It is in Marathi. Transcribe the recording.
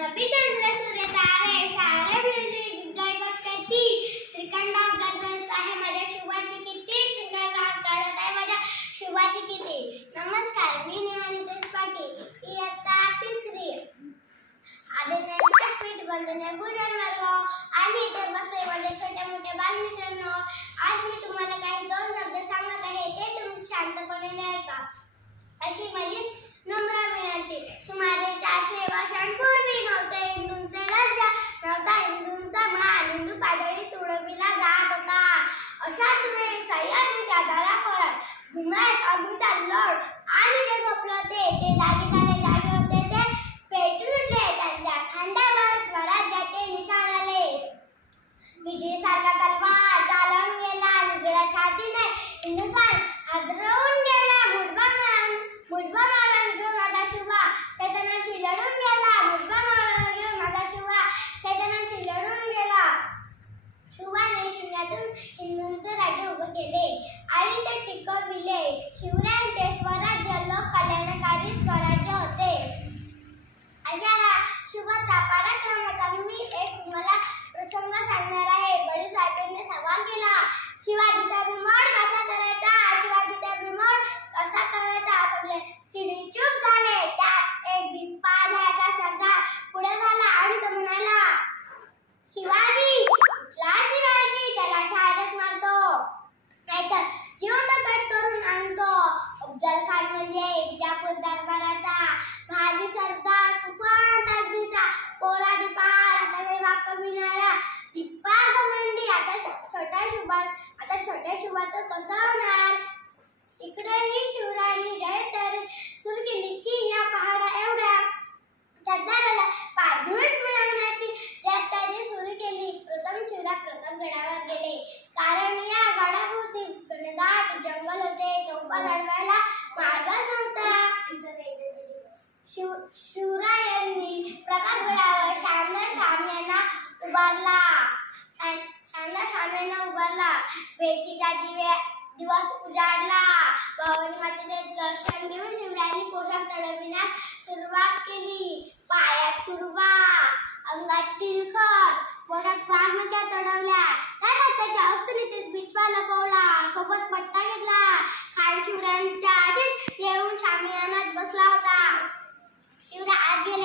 रविचंद्र सूर्य तारे सारे मिळून जयघोष करती त्रिकंडा गरजत आहे माझ्या शुभाची किती चिंगाला काढत आहे माझ्या शुभाची किती। नमस्कार, मी नेहानी देशपांडे, इयत्ता तिसरी। आदरणीय स्पीड बंधने गुजर मार्ग आणि इतर बसले माझे छोटे मोठे बालमित्रांनो, आज मी तुम्हाला काही दोन शब्द सांगत आहे, ते तुम्ही शांतपणे ऐका अशी माझी नम्र विनंती। सुमारे 400 वर्षांपूर्वी नव्हते हिंदूंचे राज्य, नव्हता हिंदूंचा मान, हिंदू पादरी तुडविला जात होता। अशाच वेळी सह्याद्रीच्या दऱ्याखोऱ्यात घुमत अग्नीचा लोट आणि जे झोपले होते ते जागे होते, ते पेटून उठले, त्यांच्या खांद्यावर स्वराज्याचे निशाण आले। विजयसारखा तलवार चालवून गेला, निजळ्या छातीने हिंदुस्थान हादरवून गेला। मुठभर घेऊन माझा शुभा सैतानाशी लढून गेला, मुठभर घेऊन माझा शुभा सैतानाशी लढून गेला। शुभाने शून्यातून हिंदूंचे राज्य उभे केले आणि ते टिकविले। शिवरायांचे स्वराज्य लोक कल्याणकारी स्वराज्य होते। अशा शुभाचा पराक्रमाचा मी एक तुम्हाला प्रसंग सांगणार आहे। बडी साहेबांनी सवाल केला, शिवाजीचा बिमोड कसा करायचा, शिवाजीचा बिमोड कसा करायचा। सगळे चिडीचूप झाले। त्यात एक दिग्पाजाचा सरदार पुढे झाला आणि तो म्हणाला, शिवाजी कुठला शिवाजी, त्याला ठारच मारतो नाहीतर जिवंत पेट करून आणतो। अफजल खान म्हणजे विजापूर दरबाराचा भाजी सरदार, तुफान ताकदीचा, पोलादी पार, हाताने वाकं भिणारा दिप्पाळ घमंडी। आता छोट्या शुभाचं कसं होणार। इकडेही शिवरायांनी जयतरी सुरू केली की या पहाडा एवढ्या सरदाराला पायधुळीच मिळवण्याची जयतरी सुरू केली। प्रथम शिवराय प्रतापगडावर गेले, कारण या गडाभोवती घनदाट जंगल होते, तोफा चढवायला मार्गच नव्हता। शिवरायांनी प्रतापगडावर शाम्याना उभारला, भेटीचा दिवस उजाडला। भवानी मातेचे दर्शन घेऊन शिवरायांनी पोशाख चढविण्यास सुरुवात केली। पायात सुरवा, अंगात चिलखत, पोटात पानमट्या चढवल्या, त्यात त्याच्या अस्तनीतीत बिछवा लपवला, सोबत पट्टा घेतला। खान शिवरायांच्या आधीच येऊन शामियानात बसला होता। शिवराय आत गेला